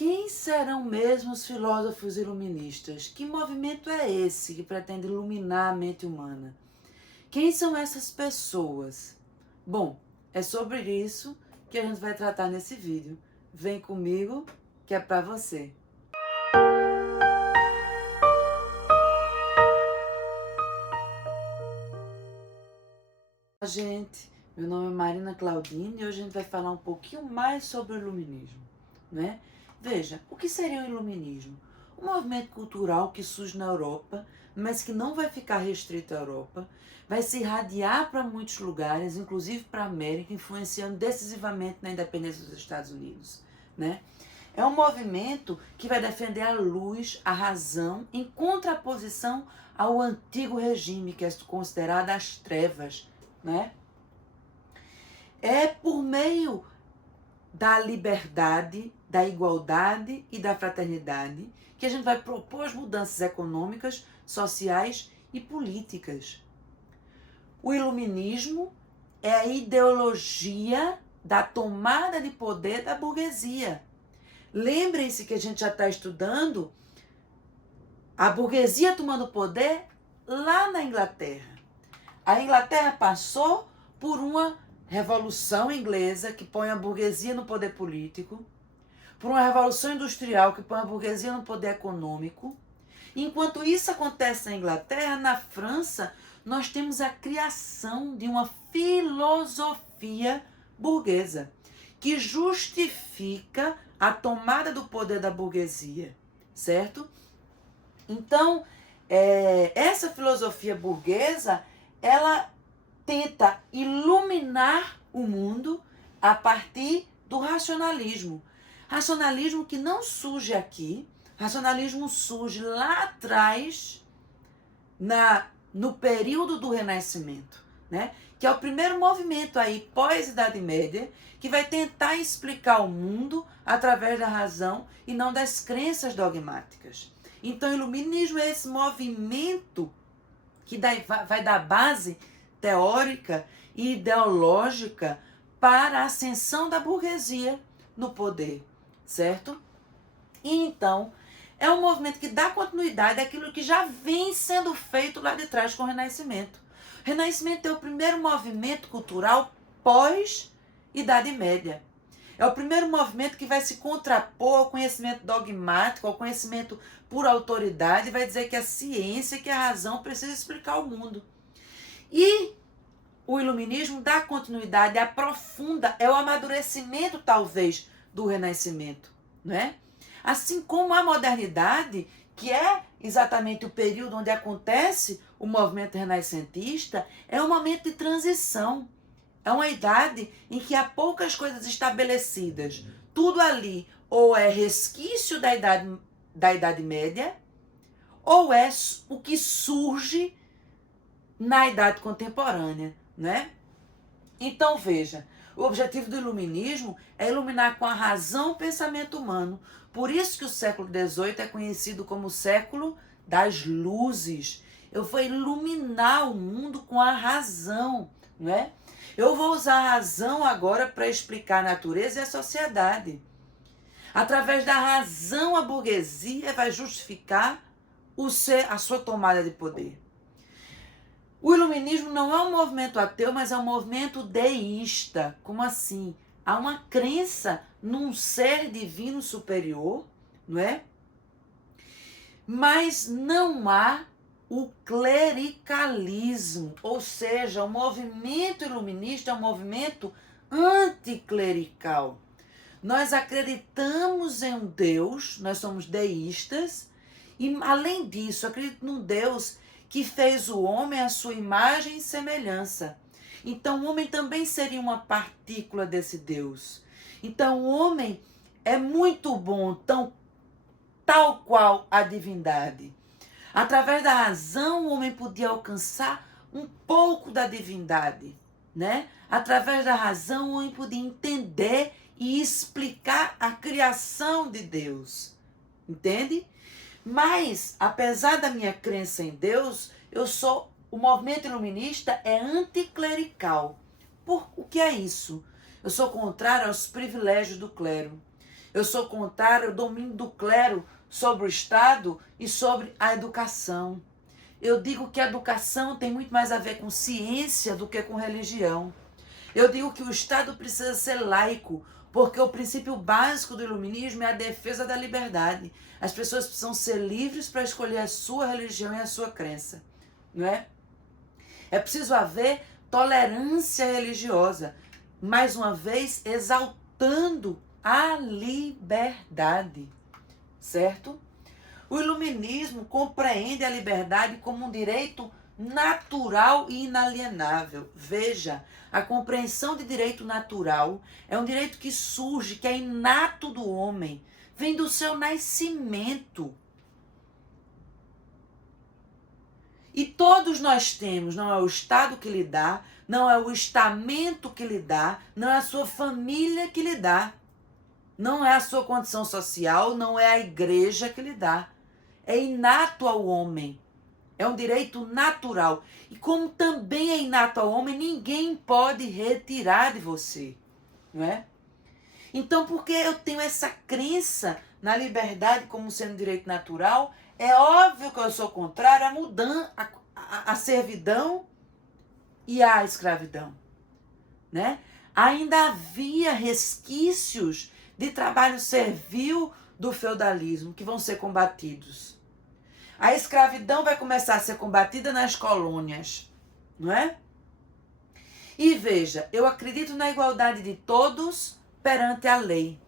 Quem serão mesmo os filósofos iluministas? Que movimento é esse que pretende iluminar a mente humana? Quem são essas pessoas? Bom, é sobre isso que a gente vai tratar nesse vídeo. Vem comigo, que é pra você. Gente, meu nome é Marina Claudine e hoje a gente vai falar um pouquinho mais sobre o iluminismo, né? Veja, o que seria o iluminismo? Um movimento cultural que surge na Europa, mas que não vai ficar restrito à Europa, vai se irradiar para muitos lugares, inclusive para a América, influenciando decisivamente na independência dos Estados Unidos, né? É um movimento que vai defender a luz, a razão, em contraposição ao antigo regime, que é considerado as trevas, né? É por meio da liberdade, da igualdade e da fraternidade que a gente vai propor as mudanças econômicas, sociais e políticas. O iluminismo é a ideologia da tomada de poder da burguesia. Lembrem-se que a gente já está estudando a burguesia tomando poder lá na Inglaterra. A Inglaterra passou por uma revolução inglesa que põe a burguesia no poder político, por uma revolução industrial que põe a burguesia no poder econômico. Enquanto isso acontece na Inglaterra, na França, nós temos a criação de uma filosofia burguesa que justifica a tomada do poder da burguesia, certo? Então, essa filosofia burguesa, ela tenta iluminar o mundo a partir do racionalismo. Racionalismo que não surge aqui, racionalismo surge lá atrás, no período do Renascimento, né? Que é o primeiro movimento aí pós-Idade Média, que vai tentar explicar o mundo através da razão e não das crenças dogmáticas. Então, o iluminismo é esse movimento que vai dar base teórica e ideológica para a ascensão da burguesia no poder, certo? E então, é um movimento que dá continuidade àquilo que já vem sendo feito lá de trás com o Renascimento. O Renascimento é o primeiro movimento cultural pós-Idade Média. É o primeiro movimento que vai se contrapor ao conhecimento dogmático, ao conhecimento por autoridade, e vai dizer que a ciência, que a razão precisa explicar o mundo. E o iluminismo dá continuidade, aprofunda, é o amadurecimento, talvez, do Renascimento, não é? Assim como a modernidade, que é exatamente o período onde acontece o movimento renascentista, é um momento de transição. É uma idade em que há poucas coisas estabelecidas. Tudo ali ou é resquício da Idade Média, ou é o que surge na Idade Contemporânea, né? Então veja, o objetivo do iluminismo é iluminar com a razão o pensamento humano. Por isso que o século XVIII é conhecido como o século das luzes. Eu vou iluminar o mundo com a razão, não é? Eu vou usar a razão agora para explicar a natureza e a sociedade. Através da razão, a burguesia vai justificar a sua tomada de poder. O iluminismo não é um movimento ateu, mas é um movimento deísta. Como assim? Há uma crença num ser divino superior, não é? Mas não há o clericalismo, ou seja, o movimento iluminista é um movimento anticlerical. Nós acreditamos em um Deus, nós somos deístas, e além disso, acredito num Deus que fez o homem à sua imagem e semelhança. Então o homem também seria uma partícula desse Deus. Então o homem é muito bom, tal qual a divindade. Através da razão, o homem podia alcançar um pouco da divindade, né? Através da razão, o homem podia entender e explicar a criação de Deus. Entende? Mas, apesar da minha crença em Deus, o movimento iluminista é anticlerical. O que é isso? Eu sou contrário aos privilégios do clero. Eu sou contrária ao domínio do clero sobre o Estado e sobre a educação. Eu digo que a educação tem muito mais a ver com ciência do que com religião. Eu digo que o Estado precisa ser laico, porque o princípio básico do iluminismo é a defesa da liberdade. As pessoas precisam ser livres para escolher a sua religião e a sua crença, não é? É preciso haver tolerância religiosa, mais uma vez exaltando a liberdade, certo? O iluminismo compreende a liberdade como um direito natural e inalienável. Veja, a compreensão de direito natural é um direito que surge, que é inato do homem, vem do seu nascimento. E todos nós temos, não é o Estado que lhe dá, não é o estamento que lhe dá, não é a sua família que lhe dá, não é a sua condição social, não é a igreja que lhe dá. É inato ao homem, é um direito natural. E como também é inato ao homem, ninguém pode retirar de você, não é? Então, porque eu tenho essa crença na liberdade como sendo direito natural, é óbvio que eu sou contrário à mudança, à servidão e à escravidão, né? Ainda havia resquícios de trabalho servil do feudalismo que vão ser combatidos. A escravidão vai começar a ser combatida nas colônias, não é? E veja, eu acredito na igualdade de todos perante a lei.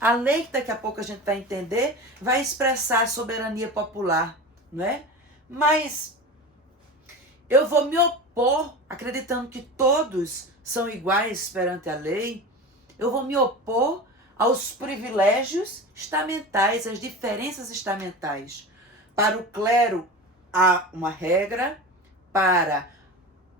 A lei, que daqui a pouco a gente vai entender, vai expressar soberania popular, não é? Mas eu vou me opor, acreditando que todos são iguais perante a lei, eu vou me opor aos privilégios estamentais, às diferenças estamentais. Para o clero há uma regra, para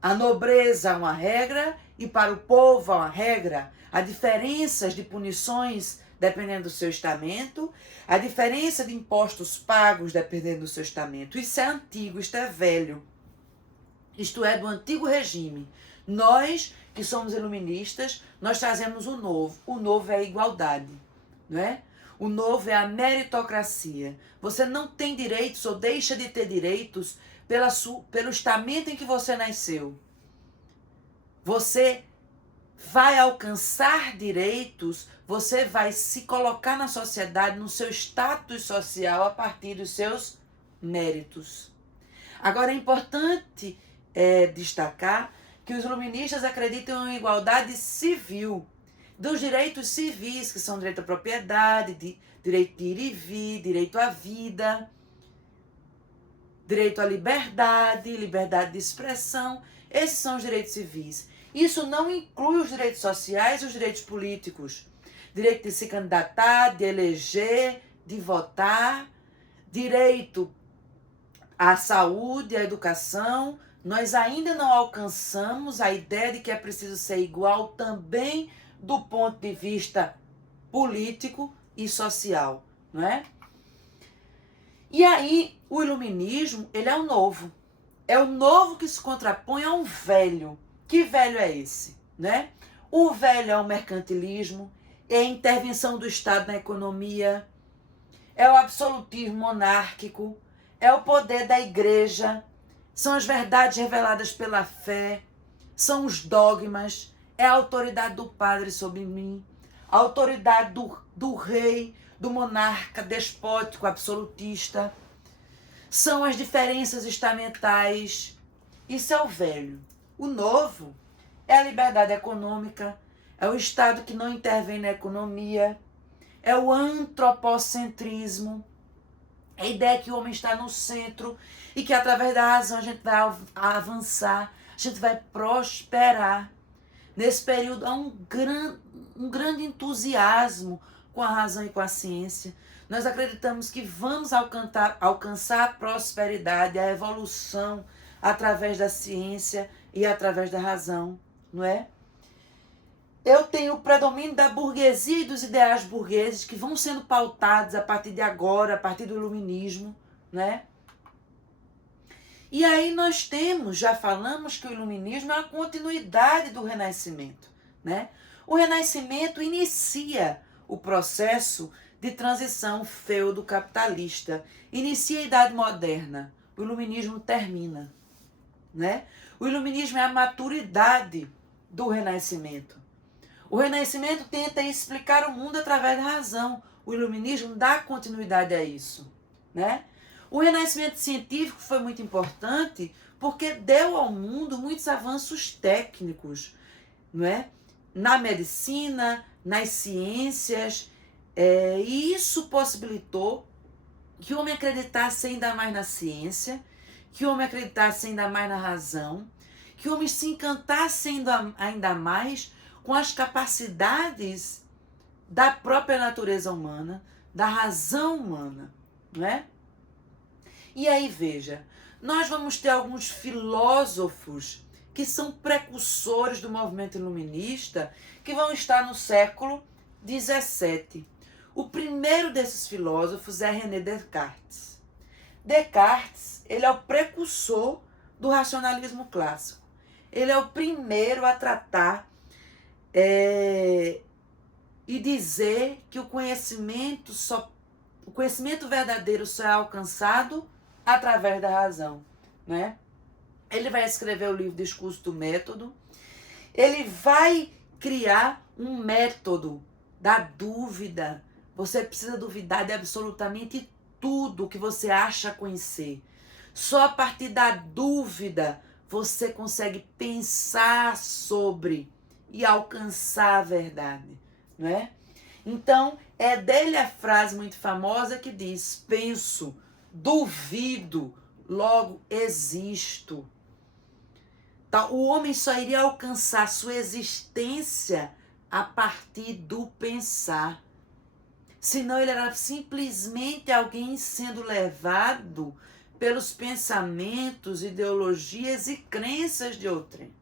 a nobreza há uma regra e para o povo há uma regra. Há diferenças de punições dependendo do seu estamento, a diferença de impostos pagos dependendo do seu estamento. Isso é antigo, isto é velho. Isto é do antigo regime. Nós, que somos iluministas, nós trazemos o novo. O novo é a igualdade, não é? O novo é a meritocracia. Você não tem direitos ou deixa de ter direitos pelo estamento em que você nasceu. Você vai alcançar direitos, você vai se colocar na sociedade, no seu status social, a partir dos seus méritos. Agora é importante destacar que os iluministas acreditam em igualdade civil, dos direitos civis, que são direito à propriedade, direito de ir e vir, direito à vida, direito à liberdade, liberdade de expressão. Esses são os direitos civis. Isso não inclui os direitos sociais e os direitos políticos. Direito de se candidatar, de eleger, de votar, direito à saúde, à educação. Nós ainda não alcançamos a ideia de que é preciso ser igual também do ponto de vista político e social, não é? E aí, o iluminismo, ele é o novo. É o novo que se contrapõe a um velho. Que velho é esse, né? O velho é o mercantilismo, é a intervenção do Estado na economia, é o absolutismo monárquico, é o poder da igreja, são as verdades reveladas pela fé, são os dogmas, é a autoridade do padre sobre mim, a autoridade do rei, do monarca despótico, absolutista, são as diferenças estamentais. Isso é o velho. O novo é a liberdade econômica, é o Estado que não intervém na economia, é o antropocentrismo, é a ideia que o homem está no centro e que através da razão a gente vai avançar, a gente vai prosperar. Nesse período há um grande entusiasmo com a razão e com a ciência. Nós acreditamos que vamos alcançar a prosperidade, a evolução através da ciência e através da razão, não é? Eu tenho o predomínio da burguesia e dos ideais burgueses que vão sendo pautados a partir de agora, a partir do iluminismo, né? E aí nós temos, já falamos que o iluminismo é a continuidade do Renascimento, né? O Renascimento inicia o processo de transição feudo-capitalista. Inicia a Idade Moderna, o Iluminismo termina, né? O Iluminismo é a maturidade do Renascimento. O Renascimento tenta explicar o mundo através da razão. O Iluminismo dá continuidade a isso, né? O Renascimento científico foi muito importante porque deu ao mundo muitos avanços técnicos, não é? Na medicina, nas ciências, e isso possibilitou que o homem acreditasse ainda mais na ciência, que o homem acreditasse ainda mais na razão, que o homem se encantasse ainda mais com as capacidades da própria natureza humana, da razão humana, não é? E aí, veja, nós vamos ter alguns filósofos que são precursores do movimento iluminista, que vão estar no século XVII. O primeiro desses filósofos é René Descartes. Descartes, ele é o precursor do racionalismo clássico. Ele é o primeiro a tratar e dizer que o conhecimento verdadeiro só é alcançado através da razão, né? Ele vai escrever o livro Discurso do Método. Ele vai criar um método da dúvida. Você precisa duvidar de absolutamente tudo que você acha conhecer. Só a partir da dúvida você consegue pensar sobre e alcançar a verdade, não é? Então, é dele a frase muito famosa que diz: penso, duvido, logo existo. Tá? O homem só iria alcançar sua existência a partir do pensar. Senão ele era simplesmente alguém sendo levado pelos pensamentos, ideologias e crenças de outrem.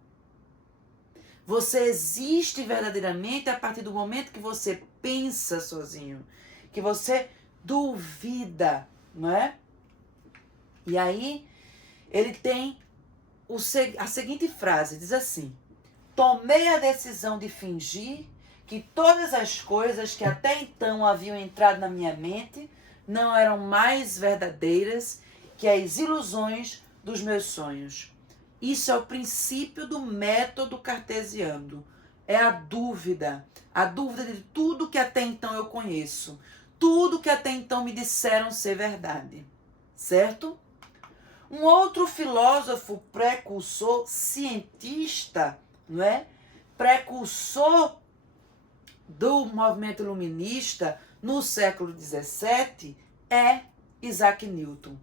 Você existe verdadeiramente a partir do momento que você pensa sozinho, que você duvida, não é? E aí ele tem a seguinte frase, diz assim: tomei a decisão de fingir que todas as coisas que até então haviam entrado na minha mente não eram mais verdadeiras que as ilusões dos meus sonhos. Isso é o princípio do método cartesiano. É a dúvida de tudo que até então eu conheço, tudo que até então me disseram ser verdade, certo? Um outro filósofo precursor, cientista, não é? Precursor do movimento iluminista no século XVII é Isaac Newton.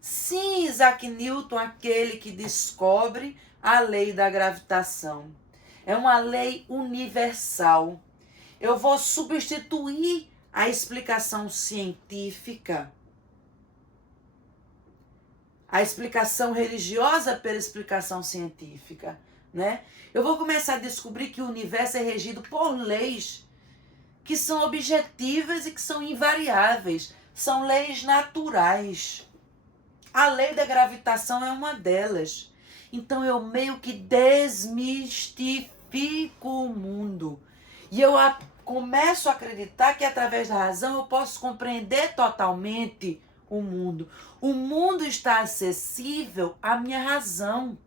Sim, Isaac Newton, aquele que descobre a lei da gravitação. É uma lei universal. Eu vou substituir a explicação científica, a explicação religiosa pela explicação científica, né? Eu vou começar a descobrir que o universo é regido por leis que são objetivas e que são invariáveis. São leis naturais. A lei da gravitação é uma delas. Então eu meio que desmistifico o mundo. E eu começo a acreditar que através da razão eu posso compreender totalmente o mundo. O mundo está acessível à minha razão.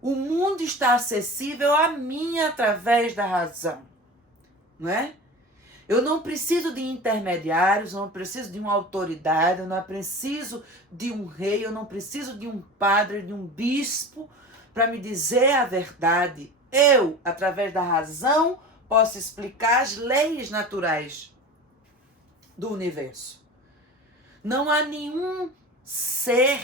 O mundo está acessível a mim através da razão. Não é? Eu não preciso de intermediários, eu não preciso de uma autoridade, eu não preciso de um rei, eu não preciso de um padre, de um bispo para me dizer a verdade. Eu, através da razão, posso explicar as leis naturais do universo. Não há nenhum ser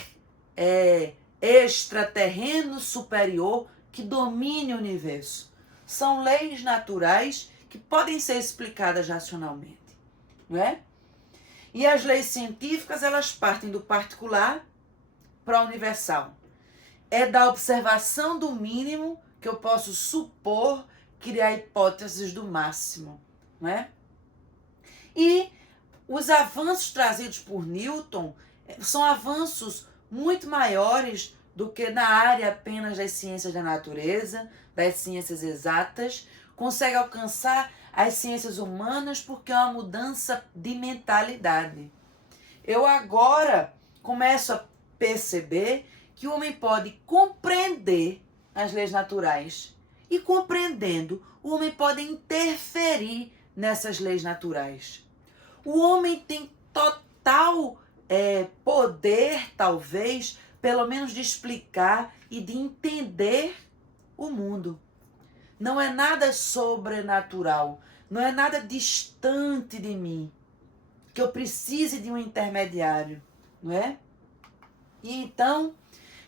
extraterreno superior que domine o universo. São leis naturais que podem ser explicadas racionalmente, não é? E as leis científicas, elas partem do particular para o universal. É da observação do mínimo que eu posso supor, criar hipóteses do máximo, não é? E os avanços trazidos por Newton são avanços muito maiores do que na área apenas das ciências da natureza, das ciências exatas, consegue alcançar as ciências humanas porque é uma mudança de mentalidade. Eu agora começo a perceber que o homem pode compreender as leis naturais e, compreendendo, o homem pode interferir nessas leis naturais. O homem tem total poder, talvez, pelo menos de explicar e de entender o mundo. Não é nada sobrenatural, não é nada distante de mim, que eu precise de um intermediário, não é? E então,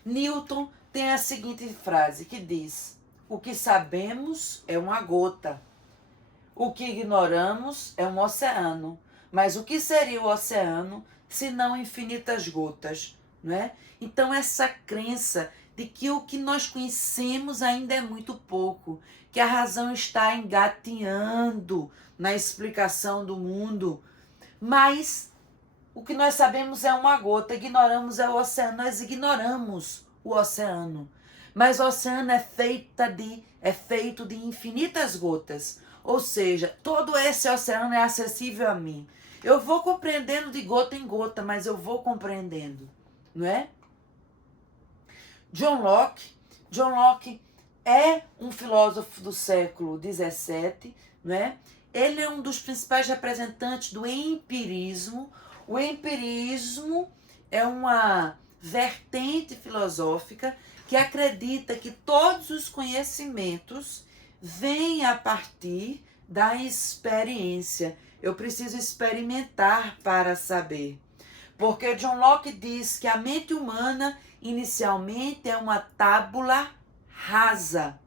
Newton tem a seguinte frase que diz: o que sabemos é uma gota, o que ignoramos é um oceano, mas o que seria o oceano se não infinitas gotas, não é? Então essa crença de que o que nós conhecemos ainda é muito pouco, que a razão está engatinhando na explicação do mundo, mas o que nós sabemos é uma gota, ignoramos é o oceano, nós ignoramos o oceano, mas o oceano é feito de infinitas gotas, ou seja, todo esse oceano é acessível a mim. Eu vou compreendendo de gota em gota, mas eu vou compreendendo, não é? John Locke é um filósofo do século XVII, não é? Ele é um dos principais representantes do empirismo. O empirismo é uma vertente filosófica que acredita que todos os conhecimentos vêm a partir da experiência. Eu preciso experimentar para saber. Porque John Locke diz que a mente humana inicialmente é uma tábula rasa,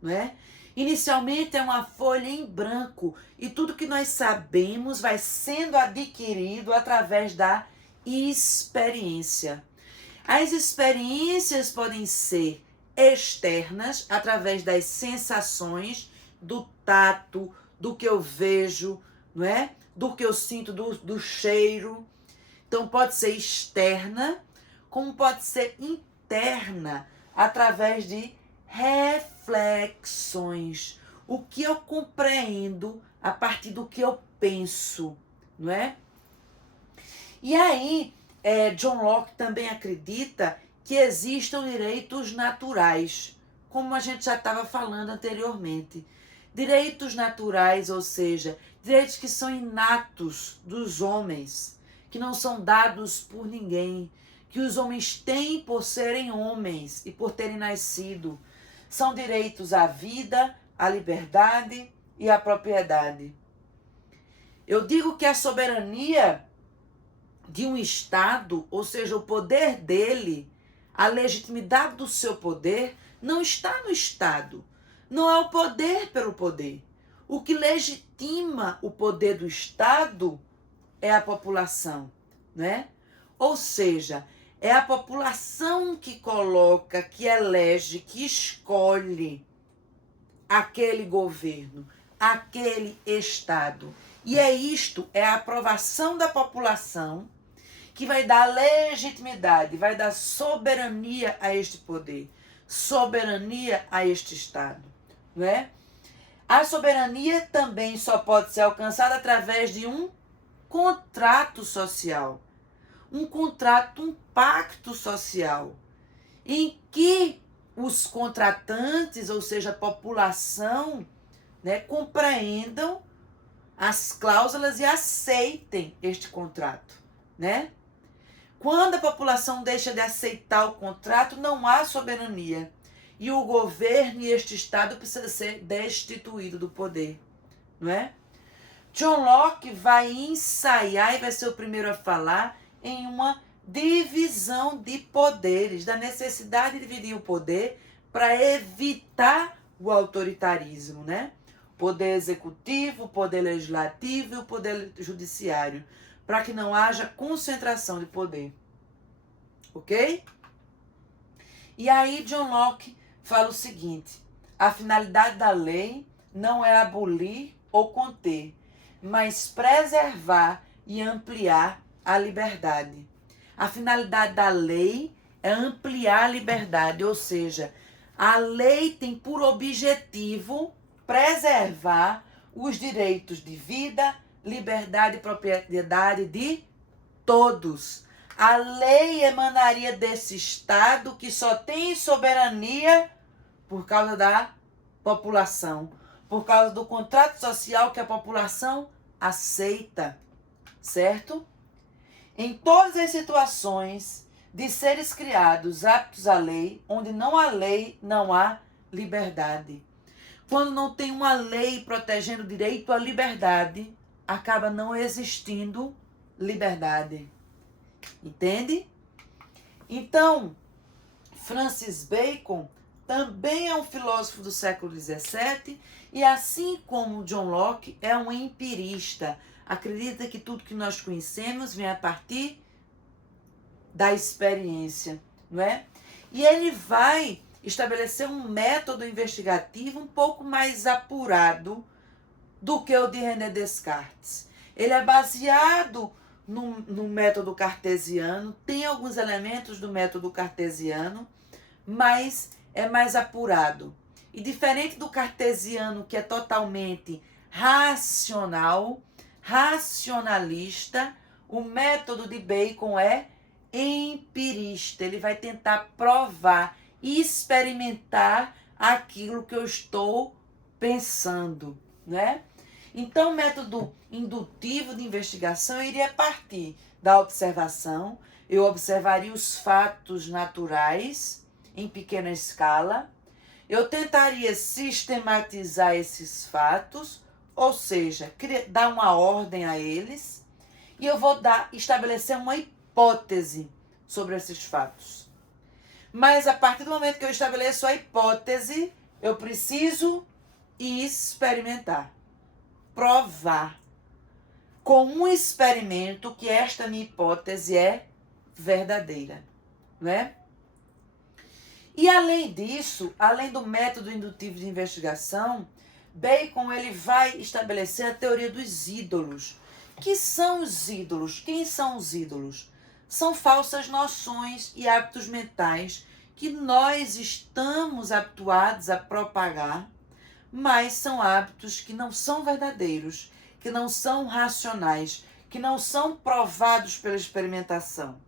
não é? Inicialmente é uma folha em branco e tudo que nós sabemos vai sendo adquirido através da experiência. As experiências podem ser externas, através das sensações, do tato, do que eu vejo, não é? Do que eu sinto, do cheiro. Então pode ser externa, como pode ser interna, através de reflexões. O que eu compreendo a partir do que eu penso, não é? E aí, John Locke também acredita que existam direitos naturais, como a gente já estava falando anteriormente. Direitos naturais, ou seja, direitos que são inatos dos homens, que não são dados por ninguém, que os homens têm por serem homens e por terem nascido. São direitos à vida, à liberdade e à propriedade. Eu digo que a soberania de um Estado, ou seja, o poder dele, a legitimidade do seu poder, não está no Estado. Não é o poder pelo poder. O que legitima o poder do Estado é a população, né? Ou seja, é a população que coloca, que elege, que escolhe aquele governo, aquele Estado. E é a aprovação da população que vai dar legitimidade, vai dar soberania a este poder, soberania a este Estado, não é? A soberania também só pode ser alcançada através de um contrato social, um contrato, um pacto social, em que os contratantes, ou seja, a população, né, compreendam as cláusulas e aceitem este contrato, né? Quando a população deixa de aceitar o contrato, não há soberania. E o governo e este Estado precisa ser destituído do poder, não é? John Locke vai ensaiar e vai ser o primeiro a falar em uma divisão de poderes, da necessidade de dividir o poder para evitar o autoritarismo, né? Poder executivo, poder legislativo e o poder judiciário, para que não haja concentração de poder. Ok? E aí John Locke fala o seguinte: a finalidade da lei não é abolir ou conter, mas preservar e ampliar a liberdade. A finalidade da lei é ampliar a liberdade, ou seja, a lei tem por objetivo preservar os direitos de vida, liberdade e propriedade de todos. A lei emanaria desse Estado que só tem soberania por causa da população, por causa do contrato social que a população aceita, certo? Em todas as situações de seres criados aptos à lei, onde não há lei, não há liberdade. Quando não tem uma lei protegendo o direito à liberdade, acaba não existindo liberdade. Entende? Então, Francis Bacon também é um filósofo do século XVII e, assim como John Locke, é um empirista. Acredita que tudo que nós conhecemos vem a partir da experiência, não é? E ele vai estabelecer um método investigativo um pouco mais apurado do que o de René Descartes. Ele é baseado no método cartesiano, tem alguns elementos do método cartesiano, mas é mais apurado. E diferente do cartesiano, que é totalmente racional, racionalista, o método de Bacon é empirista. Ele vai tentar provar e experimentar aquilo que eu estou pensando, né? Então, o método indutivo de investigação iria partir da observação. Eu observaria os fatos naturais em pequena escala. Eu tentaria sistematizar esses fatos, ou seja, dar uma ordem a eles. E eu vou estabelecer uma hipótese sobre esses fatos. Mas a partir do momento que eu estabeleço a hipótese, eu preciso experimentar, provar com um experimento que esta minha hipótese é verdadeira, não é? E além disso, além do método indutivo de investigação, Bacon ele vai estabelecer a teoria dos ídolos. Que são os ídolos? Quem são os ídolos? São falsas noções e hábitos mentais que nós estamos habituados a propagar, mas são hábitos que não são verdadeiros, que não são racionais, que não são provados pela experimentação.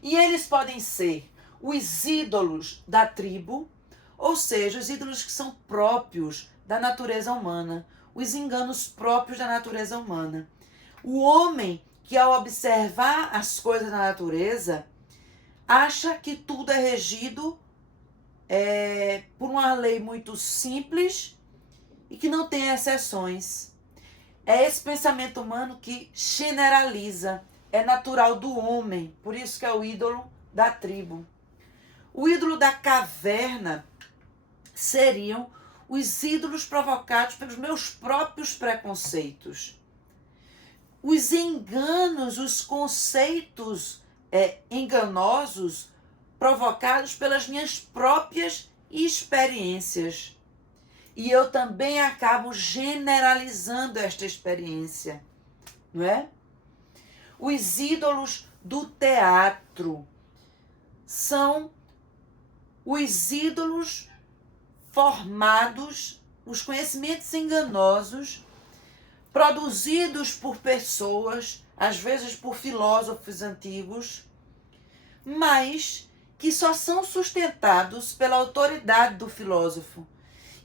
E eles podem ser os ídolos da tribo, ou seja, os ídolos que são próprios da natureza humana, os enganos próprios da natureza humana. O homem que, ao observar as coisas da natureza, acha que tudo é regido por uma lei muito simples e que não tem exceções. É esse pensamento humano que generaliza, é natural do homem, por isso que é o ídolo da tribo. O ídolo da caverna seriam os ídolos provocados pelos meus próprios preconceitos. Os enganos, os conceitos enganosos provocados pelas minhas próprias experiências. E eu também acabo generalizando esta experiência, não é? Os ídolos do teatro são os ídolos formados, os conhecimentos enganosos, produzidos por pessoas, às vezes por filósofos antigos, mas que só são sustentados pela autoridade do filósofo,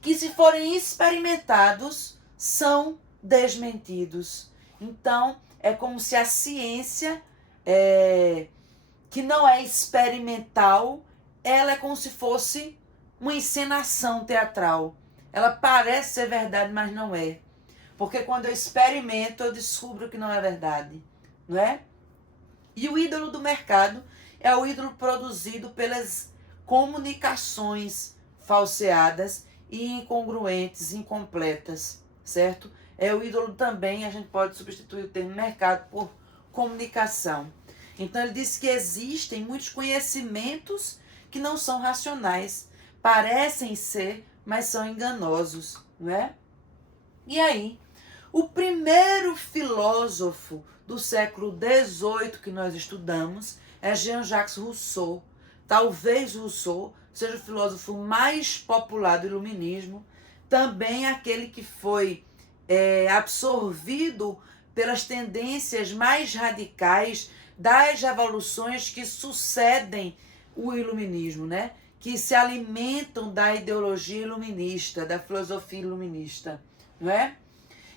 que se forem experimentados, são desmentidos. Então, é como se a ciência, que não é experimental, ela é como se fosse uma encenação teatral. Ela parece ser verdade, mas não é. Porque quando eu experimento, eu descubro que não é verdade, não é? E o ídolo do mercado é o ídolo produzido pelas comunicações falseadas e incongruentes, incompletas, certo? É o ídolo também, a gente pode substituir o termo mercado por comunicação. Então ele diz que existem muitos conhecimentos que não são racionais, parecem ser, mas são enganosos, não é? E aí, o primeiro filósofo do século XVIII que nós estudamos é Jean-Jacques Rousseau. Talvez Rousseau seja o filósofo mais popular do iluminismo, também aquele que foi absorvido pelas tendências mais radicais das revoluções que sucedem o iluminismo, né? Que se alimentam da ideologia iluminista, da filosofia iluminista, não é?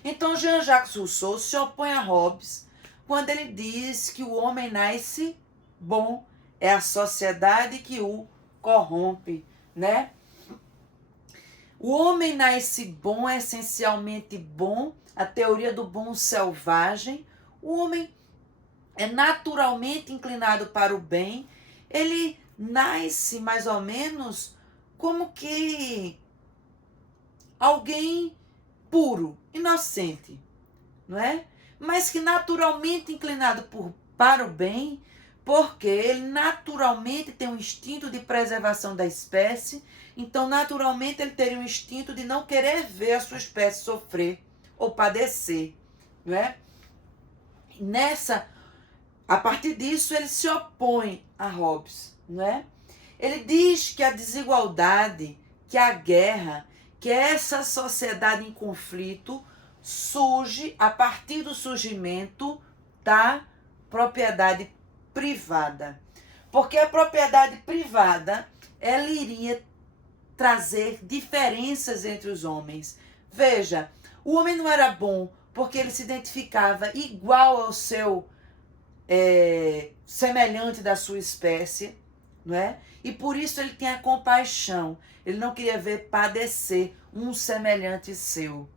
Então, Jean-Jacques Rousseau se opõe a Hobbes quando ele diz que o homem nasce bom, é a sociedade que o corrompe, né? O homem nasce bom, é essencialmente bom, a teoria do bom selvagem. O homem é naturalmente inclinado para o bem, ele nasce mais ou menos como que alguém puro, inocente, não é? Mas que naturalmente inclinado para o bem, porque ele naturalmente tem um instinto de preservação da espécie, então naturalmente ele teria um instinto de não querer ver a sua espécie sofrer ou padecer, não é? A partir disso ele se opõe a Hobbes, não é? Ele diz que a desigualdade, que a guerra, que essa sociedade em conflito surge a partir do surgimento da propriedade privada. Porque a propriedade privada, ela iria trazer diferenças entre os homens. Veja, o homem não era bom porque ele se identificava igual ao seu semelhante da sua espécie, não é? E por isso ele tinha compaixão. Ele não queria ver padecer um semelhante seu.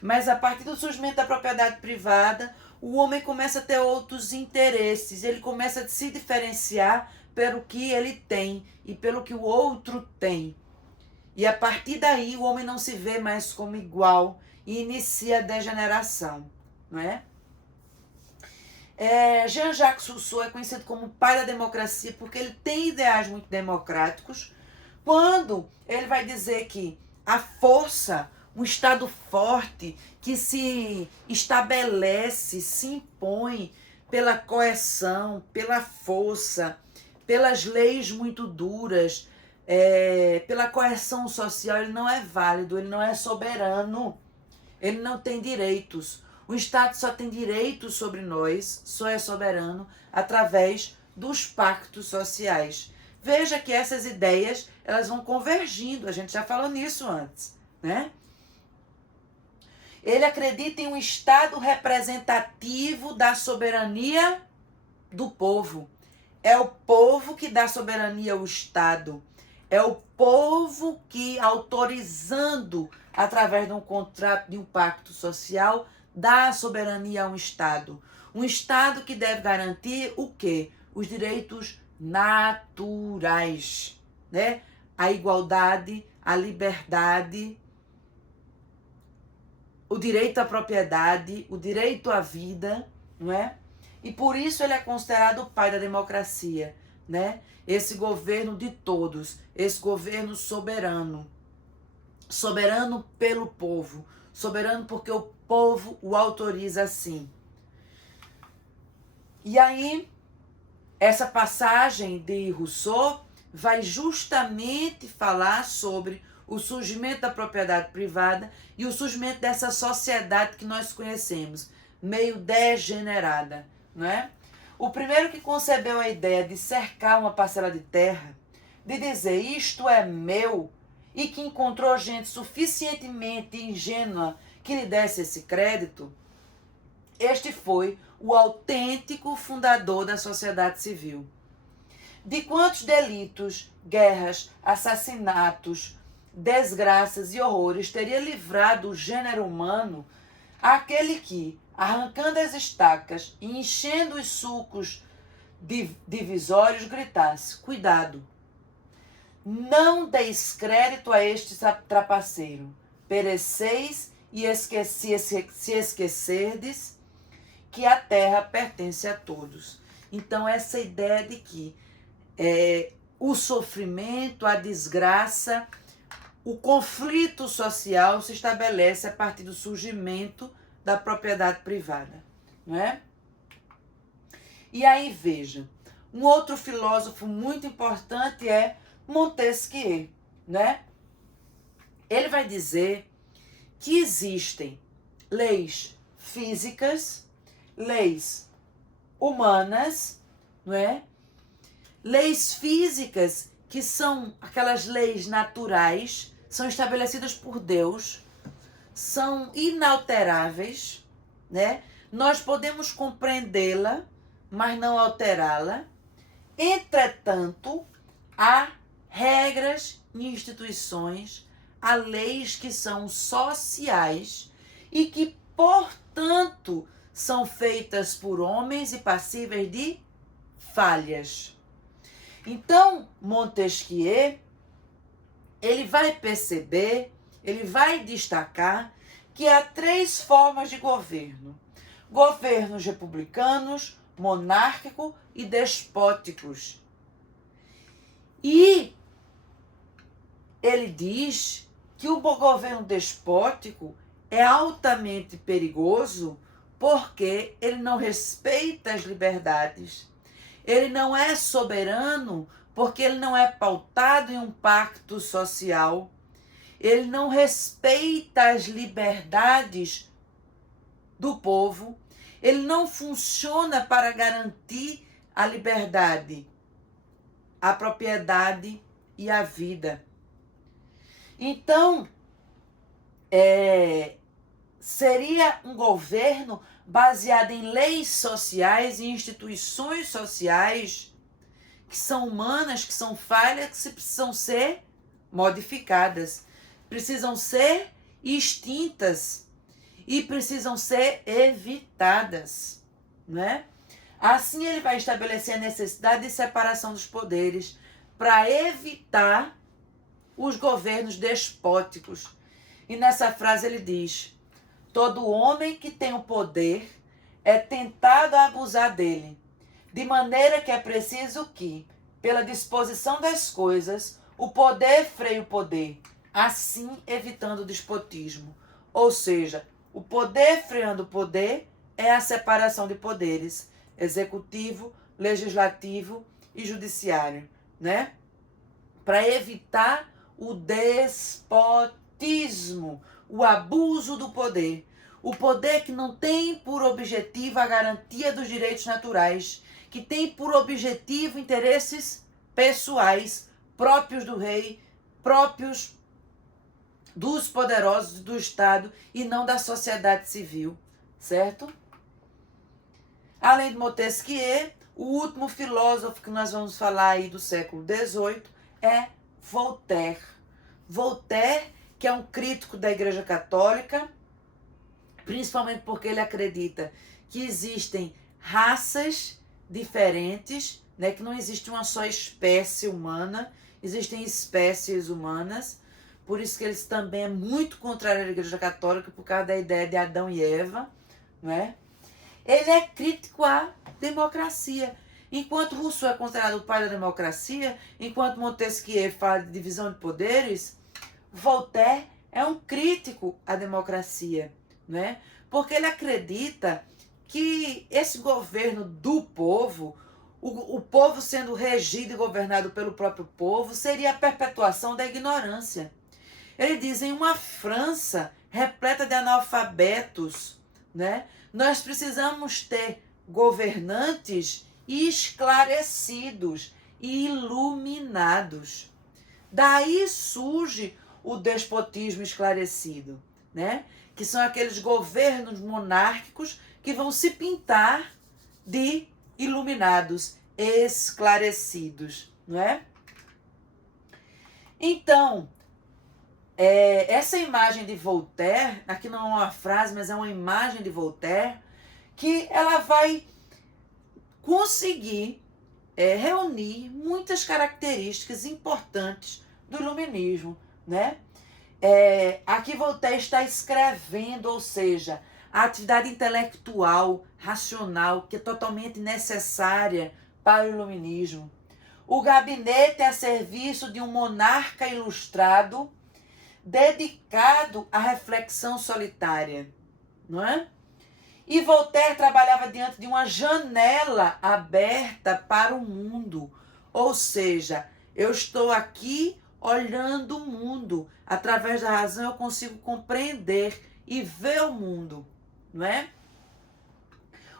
Mas a partir do surgimento da propriedade privada, o homem começa a ter outros interesses. Ele começa a se diferenciar pelo que ele tem e pelo que o outro tem. E a partir daí o homem não se vê mais como igual e inicia a degeneração, não é? Jean-Jacques Rousseau é conhecido como o pai da democracia porque ele tem ideais muito democráticos, quando ele vai dizer que a força, um Estado forte que se estabelece, se impõe pela coerção, pela força, pelas leis muito duras, pela coerção social, ele não é válido, ele não é soberano, ele não tem direitos. O Estado só tem direitos sobre nós, só é soberano através dos pactos sociais. Veja que essas ideias, elas vão convergindo, a gente já falou nisso antes, né? Ele acredita em um Estado representativo da soberania do povo. É o povo que dá soberania ao Estado. É o povo que, autorizando, através de um contrato, de um pacto social, dá soberania a um Estado. Um Estado que deve garantir o quê? Os direitos naturais, né? A igualdade, a liberdade, o direito à propriedade, o direito à vida, não é? E por isso ele é considerado o pai da democracia, né? Esse governo de todos, esse governo soberano. Soberano pelo povo, soberano porque o povo o autoriza assim. E aí, essa passagem de Rousseau vai justamente falar sobre o surgimento da propriedade privada e o surgimento dessa sociedade que nós conhecemos, meio degenerada, não é? O primeiro que concebeu a ideia de cercar uma parcela de terra, de dizer isto é meu, e que encontrou gente suficientemente ingênua que lhe desse esse crédito, este foi o autêntico fundador da sociedade civil. De quantos delitos, guerras, assassinatos, desgraças e horrores teria livrado o gênero humano aquele que, arrancando as estacas e enchendo os sulcos divisórios, gritasse: cuidado, não deis crédito a este trapaceiro, pereceis e se esquecerdes que a terra pertence a todos. Então essa ideia de que o sofrimento, a desgraça, o conflito social se estabelece a partir do surgimento da propriedade privada, não é? E aí veja, um outro filósofo muito importante é Montesquieu, né? Ele vai dizer que existem leis físicas, leis humanas, não é? Leis físicas, que são aquelas leis naturais, são estabelecidas por Deus, são inalteráveis, né? Nós podemos compreendê-la, mas não alterá-la. Entretanto, há regras e instituições, há leis que são sociais e que, portanto, são feitas por homens e passíveis de falhas. Então, Montesquieu, ele vai perceber, ele vai destacar que há 3 formas de governo: governos republicanos, monárquico e despóticos. E ele diz que o governo despótico é altamente perigoso porque ele não respeita as liberdades. Ele não é soberano porque ele não é pautado em um pacto social. Ele não respeita as liberdades do povo. Ele não funciona para garantir a liberdade, a propriedade e a vida. Então, seria um governo baseado em leis sociais e instituições sociais que são humanas, que são falhas, que precisam ser modificadas, precisam ser extintas e precisam ser evitadas, né? Assim ele vai estabelecer a necessidade de separação dos poderes para evitar os governos despóticos. E nessa frase ele diz: todo homem que tem o poder é tentado a abusar dele, de maneira que é preciso que, pela disposição das coisas, o poder freie o poder, assim evitando o despotismo. Ou seja, o poder freando o poder é a separação de poderes, executivo, legislativo e judiciário, né? Para evitar o despotismo, o abuso do poder. O poder que não tem por objetivo a garantia dos direitos naturais, que tem por objetivo interesses pessoais, próprios do rei, próprios dos poderosos do Estado e não da sociedade civil, certo? Além de Montesquieu, o último filósofo que nós vamos falar aí do século XVIII é Voltaire. Voltaire, que é um crítico da Igreja Católica, principalmente porque ele acredita que existem raças diferentes, né, que não existe uma só espécie humana, existem espécies humanas. Por isso que ele também é muito contrário à Igreja Católica, por causa da ideia de Adão e Eva, né? Ele é crítico à democracia. Enquanto Rousseau é considerado o pai da democracia, enquanto Montesquieu fala de divisão de poderes, Voltaire é um crítico à democracia, né? Porque ele acredita que esse governo do povo, o povo sendo regido e governado pelo próprio povo, seria a perpetuação da ignorância. Ele diz: em uma França repleta de analfabetos, né, nós precisamos ter governantes esclarecidos e iluminados. Daí surge o despotismo esclarecido, né, que são aqueles governos monárquicos que vão se pintar de iluminados, esclarecidos, não é? Então, essa imagem de Voltaire, aqui não é uma frase, mas é uma imagem de Voltaire, que ela vai conseguir reunir muitas características importantes do iluminismo, né? Aqui Voltaire está escrevendo, ou seja, a atividade intelectual, racional, que é totalmente necessária para o iluminismo. O gabinete é a serviço de um monarca ilustrado, dedicado à reflexão solitária, não é? E Voltaire trabalhava diante de uma janela aberta para o mundo, ou seja, eu estou aqui olhando o mundo. Através da razão eu consigo compreender e ver o mundo, não é?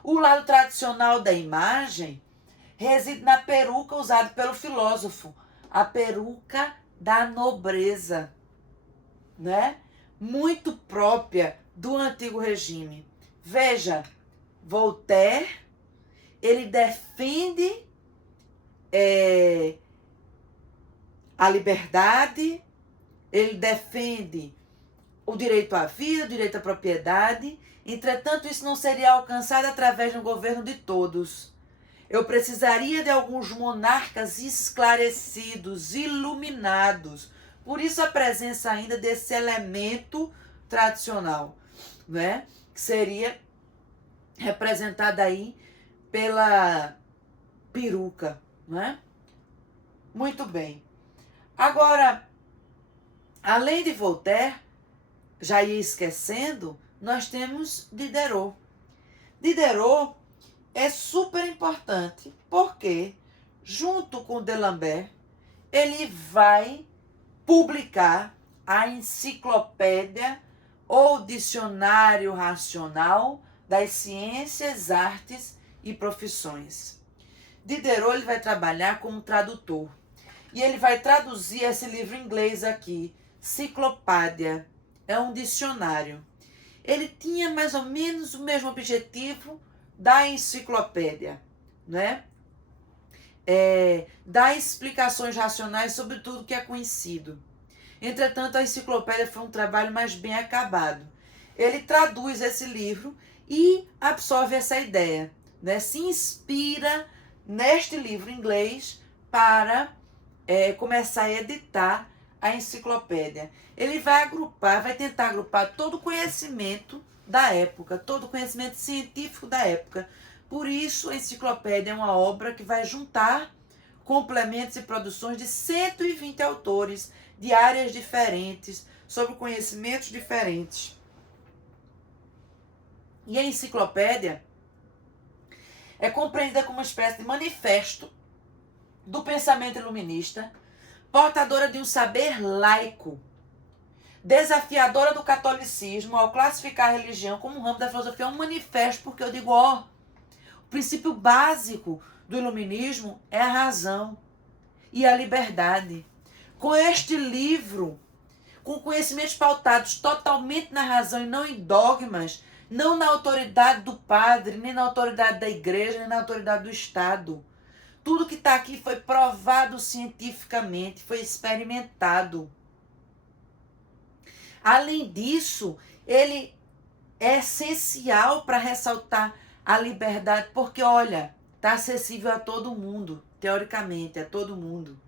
O lado tradicional da imagem reside na peruca usada pelo filósofo, a peruca da nobreza, né? Muito própria do antigo regime. Veja, Voltaire, ele defende a liberdade, ele defende o direito à vida, o direito à propriedade. Entretanto, isso não seria alcançado através de um governo de todos. Eu precisaria de alguns monarcas esclarecidos, iluminados. Por isso a presença ainda desse elemento tradicional, né? Que seria representada aí pela peruca, né? Muito bem. Agora, além de Voltaire, já ia esquecendo, nós temos Diderot. Diderot é super importante porque, junto com D'Alembert, ele vai publicar a enciclopédia ou dicionário racional das ciências, artes e profissões. Diderot ele vai trabalhar como tradutor e ele vai traduzir esse livro em inglês aqui, Enciclopédia, é um dicionário. Ele tinha mais ou menos o mesmo objetivo da enciclopédia, né? Dar explicações racionais sobre tudo que é conhecido. Entretanto, a enciclopédia foi um trabalho mais bem acabado. Ele traduz esse livro e absorve essa ideia, né? Se inspira neste livro em inglês para começar a editar a enciclopédia. Ele vai tentar agrupar todo o conhecimento da época, todo o conhecimento científico da época. Por isso, a enciclopédia é uma obra que vai juntar complementos e produções de 120 autores de áreas diferentes, sobre conhecimentos diferentes. E a enciclopédia é compreendida como uma espécie de manifesto do pensamento iluminista, portadora de um saber laico, desafiadora do catolicismo ao classificar a religião como um ramo da filosofia. É um manifesto, porque eu digo, o princípio básico do iluminismo é a razão e a liberdade. Com este livro, com conhecimentos pautados totalmente na razão e não em dogmas, não na autoridade do padre, nem na autoridade da igreja, nem na autoridade do Estado. Tudo que está aqui foi provado cientificamente, foi experimentado. Além disso, ele é essencial para ressaltar a liberdade, porque, olha, está acessível a todo mundo, teoricamente, a todo mundo.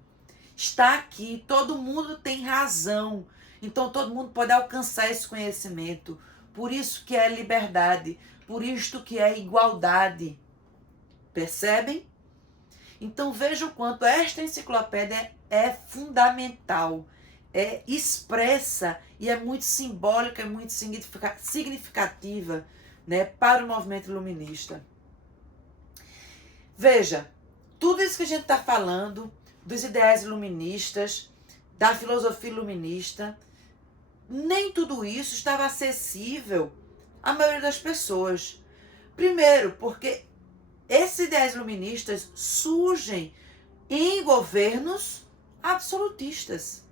Está aqui, todo mundo tem razão, então todo mundo pode alcançar esse conhecimento. Por isso que é liberdade, por isto que é igualdade. Percebem? Então veja o quanto esta enciclopédia é fundamental, é expressa e é muito simbólica, é muito significativa, né, para o movimento iluminista. Veja, tudo isso que a gente está falando, dos ideais iluministas, da filosofia iluminista, nem tudo isso estava acessível à maioria das pessoas. Primeiro, porque esses ideais iluministas surgem em governos absolutistas.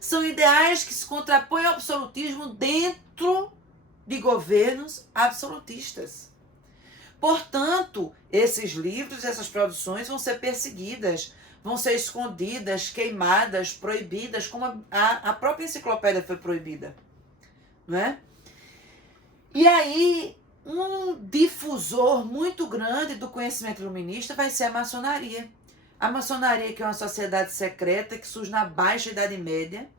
São ideais que se contrapõem ao absolutismo dentro de governos absolutistas. Portanto, esses livros, essas produções vão ser perseguidas, vão ser escondidas, queimadas, proibidas, como a própria enciclopédia foi proibida, não é? E aí, um difusor muito grande do conhecimento iluminista vai ser a maçonaria. A maçonaria, que é uma sociedade secreta que surge na Baixa Idade Média,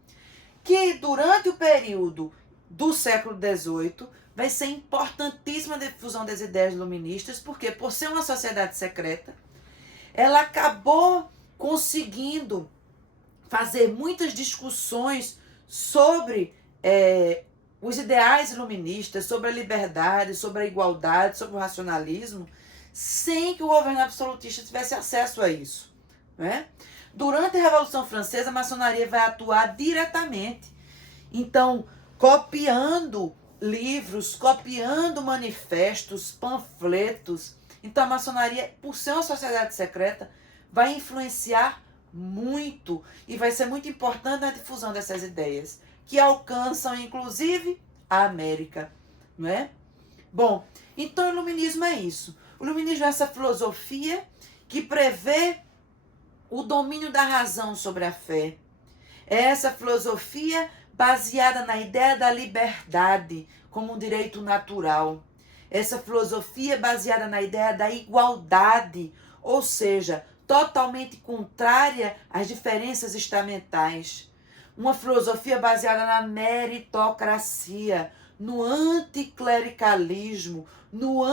que durante o período do século XVIII vai ser importantíssima a difusão das ideias iluministas, porque por ser uma sociedade secreta, ela acabou conseguindo fazer muitas discussões sobre os ideais iluministas, sobre a liberdade, sobre a igualdade, sobre o racionalismo, sem que o governo absolutista tivesse acesso a isso, né? Durante a Revolução Francesa, a maçonaria vai atuar diretamente. Então, copiando livros, copiando manifestos, panfletos. Então, a maçonaria, por ser uma sociedade secreta, vai influenciar muito e vai ser muito importante na difusão dessas ideias, que alcançam, inclusive, a América, não é? Bom, então o iluminismo é isso. O iluminismo é essa filosofia que prevê o domínio da razão sobre a fé. É essa filosofia baseada na ideia da liberdade como um direito natural. Essa filosofia baseada na ideia da igualdade, ou seja, totalmente contrária às diferenças estamentais. Uma filosofia baseada na meritocracia, no anticlericalismo, no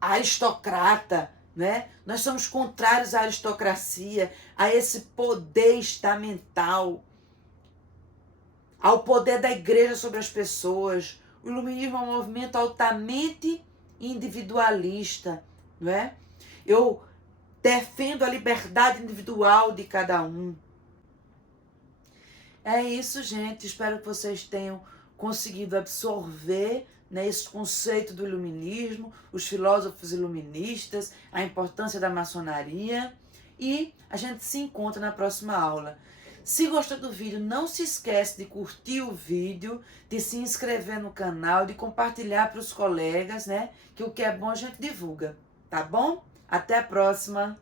aristocrata, né? Nós somos contrários à aristocracia, a esse poder estamental, ao poder da igreja sobre as pessoas. O iluminismo é um movimento altamente individualista, não é? Eu defendo a liberdade individual de cada um. É isso, gente. Espero que vocês tenham conseguido absorver, né, esse conceito do iluminismo, os filósofos iluministas, a importância da maçonaria. E a gente se encontra na próxima aula. Se gostou do vídeo, não se esquece de curtir o vídeo, de se inscrever no canal, de compartilhar para os colegas, né? Que o que é bom a gente divulga, tá bom? Até a próxima!